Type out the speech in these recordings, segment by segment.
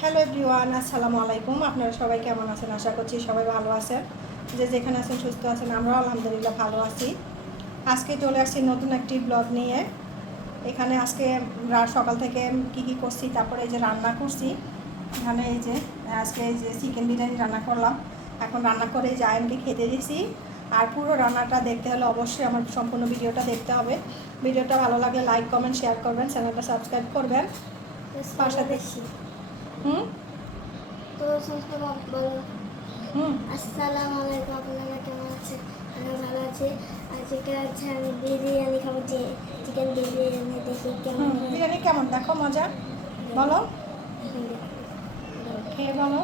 Hello everyone, আসসালামু আলাইকুম। আপনারা সবাই কেমন আছেন? আশা করছি সবাই ভালো আছেন। যে যেখানে আছেন সুস্থ আছেন, আমরাও আলহামদুলিল্লাহ ভালো আছি। আজকে চলে আসছি নতুন একটি ব্লগ নিয়ে। এখানে আজকে সকাল থেকে কি করছি, তারপরে এই যে রান্না করছি। এখানে এই যে আজকে এই যে চিকেন বিরিয়ানি রান্না করলাম। এখন রান্না করে এই যে আয়নকে খেতে দিয়েছি। আর পুরো রান্নাটা দেখতে হলে অবশ্যই আমার সম্পূর্ণ ভিডিওটা দেখতে হবে। ভিডিওটা ভালো লাগলে লাইক কমেন্ট শেয়ার করবেন, চ্যানেলটা সাবস্ক্রাইব করবেন। পাশে দেখছি হুম তো বলো। আসসালামু আলাইকুম, আপনারা কেমন আছেন? আমি ভালো আছি। আজকে আমি বিরিয়ানি খাবো, যে চিকেন বিরিয়ানি। দেখি কেমন বিরিয়ানি কেমন, দেখো মজা বলো, খেয়ে বলো।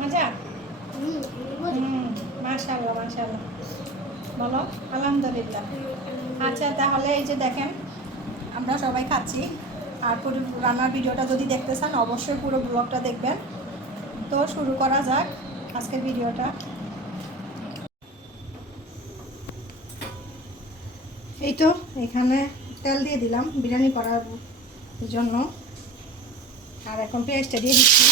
মজা? মাশাআল্লাহ মাশাআল্লাহ বলো আলহামদুলিল্লাহ। আচ্ছা, তাহলে এই যে দেখেন আমরা সবাই খাচ্ছি। আর পুরো রান্নার ভিডিওটা যদি দেখতে চান অবশ্যই পুরো ব্লগটা দেখবেন। তো শুরু করা যাক আজকের ভিডিওটা। এই তো এখানে তেল দিয়ে দিলাম বিরিয়ানি করার জন্য। আর এখন পেঁয়াজটা দিয়ে দিচ্ছি।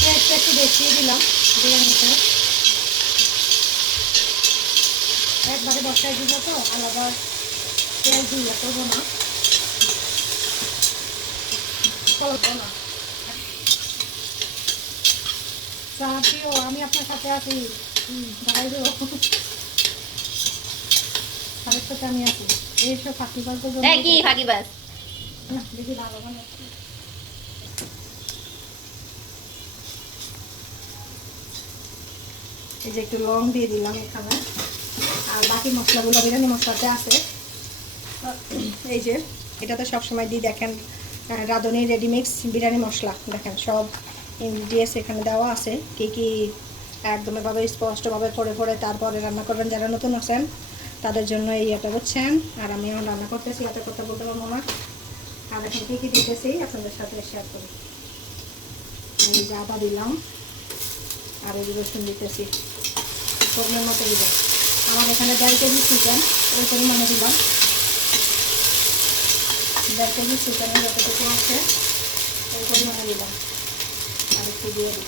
পেঁয়াজটা একটু দেখিয়ে দিলাম বিরিয়ানিতে। একবারে বসাই দিব তো, আলাদা পেঁয়াজ দিয়ে করবো না, করবো না। চাপিও আমি আপনার সাথে আছি, ভাই দেবো তাদের সাথে আমি আছি। এইসব ফাঁকিবাজ কি ফাঁকিবাজ? না দেখি ভালো ভালো। এই যে একটু লং দিয়ে দিলাম এখানে। আর বাকি মশলাগুলো বিরিয়ানি মশলাতে আছে। এই যে এটাতে সবসময় দিই, দেখেন রাঁধুনি রেডিমিক্স বিরিয়ানি মশলা। দেখেন সব ইনগ্রিডিয়েন্টস এখানে দেওয়া আছে, কী কী একদম এভাবে স্পষ্টভাবে পড়ে পড়ে তারপরে রান্না করবেন। যারা নতুন আছেন তাদের জন্য এই এটা বুঝছেন। আর আমি এখন রান্না করতেছি, এত কথা বলতে পারবো না। আর এখন কী কী দিতেছি আপনাদের সাথে শেয়ার করি। এই যে আদা দিলাম, আর এই রসুন দিতেছি পরিমাণ মতো দিব। আমার এখানে 1.5 কেজি চিকেন, ওই পরিমাণে দিলাম। 1.5 কেজি চিকেনের যতটুকু আছে ওই পরিমাণে দিলাম। আর একটু দিয়ে দিই।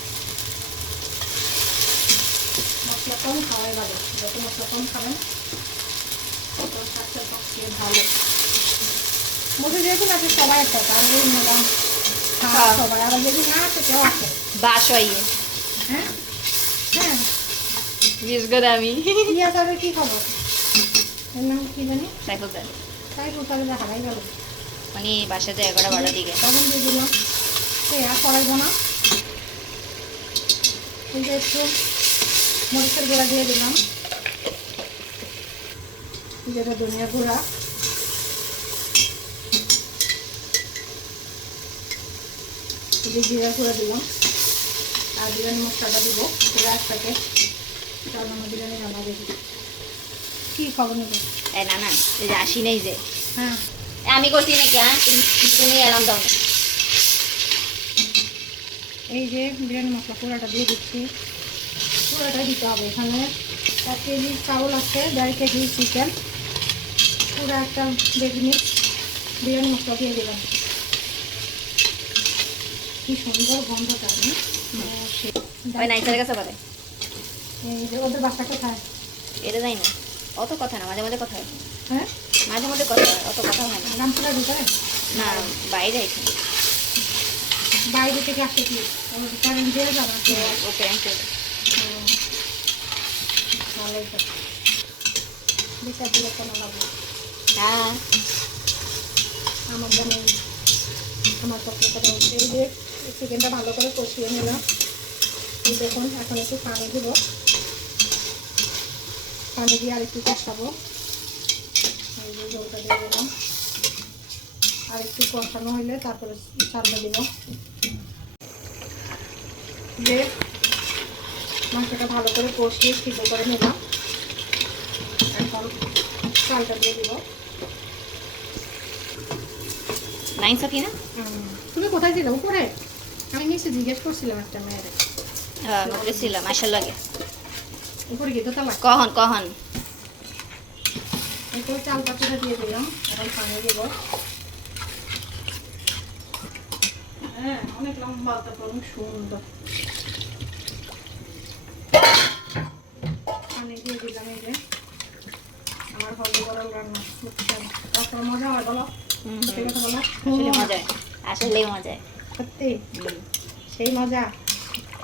মশলা কম খাওয়াই ভালো, যত মশলা কম খাবেন তত স্বাস্থ্যের পক্ষে ভালো। মুখে যেরকম আছে সবাই একটা, তার নিলাম সবাই। আবার যদি না আছে কেউ আছে বাসইয়ে হ্যাঁ হ্যাঁ আমি ইয়া তাহলে কী খবর? এর নাম কী জানি? সাইফুল স্যার। তাই কোথায় হারাই গেল। মানে বাসাতে 11-12 দিকে তখন দিয়ে দিলাম। সে আর করাইব না। এই যে একটু মরিচের গুঁড়া দিয়ে দিলাম, যেটা ধনিয়া গুঁড়া। জিরা গুঁড়া দিলাম। আর বিরিয়ানি মশলাটা দিব পুরো 1 প্যাকেট। তাহলে আমার বিরিয়ানি রান্না দেখি কী খবর নেবে। না না, এই যে আসি নেই যে হ্যাঁ আমি করছি নাকি? তুমি এলাম দাও না। এই যে বিরিয়ানি মশলা পুরোটা দিয়ে দিচ্ছি। পুরোটাই দিতে হবে। এখানে 1 কেজি চাউল আছে, 1.5 কেজি চিকেন, পুরো একটা রেডিমিক্স বিরিয়ানি মশলা দিয়ে দিলাম। কি সুন্দর গন্ধটা। ওই নাইসারের কাছে বলে এই যে ওদের বাসা কোথায়? এটা যাই না, অত কথা না, মাঝে মাঝে কথা হয়। হ্যাঁ মাঝে মধ্যে কথা হয়, অত কথা হয় না। রামপুরা ভিতরে না, বাইরে এখানে বাইরে থেকে আসে কি কারেন্ট দিয়ে যাবে? ওকে ভালোই তো, বিচার দিলে কেন লাগবে? হ্যাঁ আমার জন্য আমার পক্ষে কথা হচ্ছে। এই যে চিকেনটা ভালো করে কষিয়ে নিলাম। এই দেখুন এখন একটু পানি দিব, পানি দিয়ে আর একটু কষাবো। এই যে জলটা দিয়ে দিলাম। আর একটু কষানো হইলে তারপরে চালটা দিব। যে মাংসটা ভালো করে কষিয়ে সিদ্ধ করে নিলাম। এখন চালটা দিয়ে দিব। নাইন সাথী না? তুমি কোথায় ছিলে? উপরে? আমি নিচে জিজ্ঞেস করছিলাম একটা মেয়ের হ্যাঁ বলতেছিলাম আসার লাগে উপরে গিয়ে তো তালা কখন কখন একটু চাল পাতাটা দিয়ে দিলাম এখন পানি দেবো হ্যাঁ অনেক লম্বা তারপর অনেক সুন্দর পানি দিয়ে দিলাম এই যে আমার হলদি গরম রান্না বুঝছেন তারপর মজা হয় বলো সত্যি কথা বলো আসলে মজায় আসলেই মজায় সত্যি সেই মজা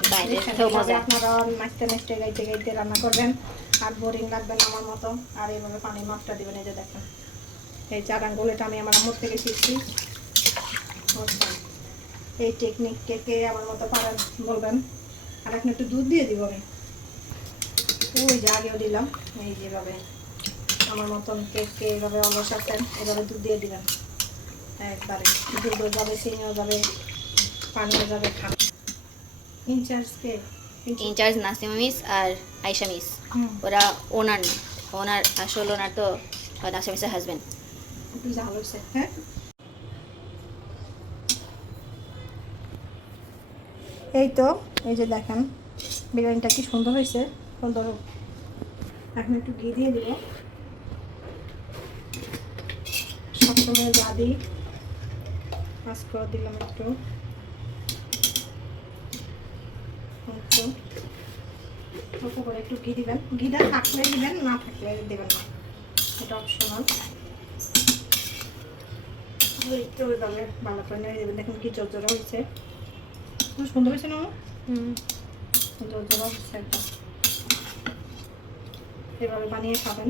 বাইরে দেখেন, মজা এইভাবে আপনারা নাচতে নাচতে গাইতে গাইতে রান্না করবেন আর বোরিং লাগবে না আমার মতো আর এইভাবে পানির মাপটা দিবেন এই যে দেখেন এই চার আঙ্গুল এটা আমি আমার আম্মুর থেকে শিখছি বুঝছেন? এই টেকনিক কে কে আমার মতো পারেন বলবেন আর এখন একটু দুধ দিয়ে দিব আমি ওই যে আগেও দিলাম এই যেভাবে আমার মতন কে কে এইভাবে অলস আছেন এভাবে দুধ দিয়ে দিবেন একবারে দুধও যাবে চিনিও যাবে পানিও যাবে খান ইনচার্জকে ইনচার্জ নাসিমা মিস আর আয়েশা মিস ওরা ওনার না ওনার আসল ওনার তো নাসিমা মিসের হাজবেন্ড একটু ঝাল হয়েছে হ্যাঁ এই তো এই যে দেখেন বিরিয়ানিটা কি সুন্দর হয়েছে সুন্দর এখন একটু ঘি দিয়ে দিব সবসময় যা দিই আজকেও দিলাম একটু অল্প করে একটু ঘি দিবেন ঘিটা থাকলে দিবেন না থাকলে দেবেন না এটা অপশনাল একটু ওইভাবে ভালো করে নেড়ে দেবেন দেখুন কি জোরজোরা হয়েছে খুব সুন্দর হয়েছে না জোরজোরা হচ্ছে একদম এভাবে বানিয়ে খাবেন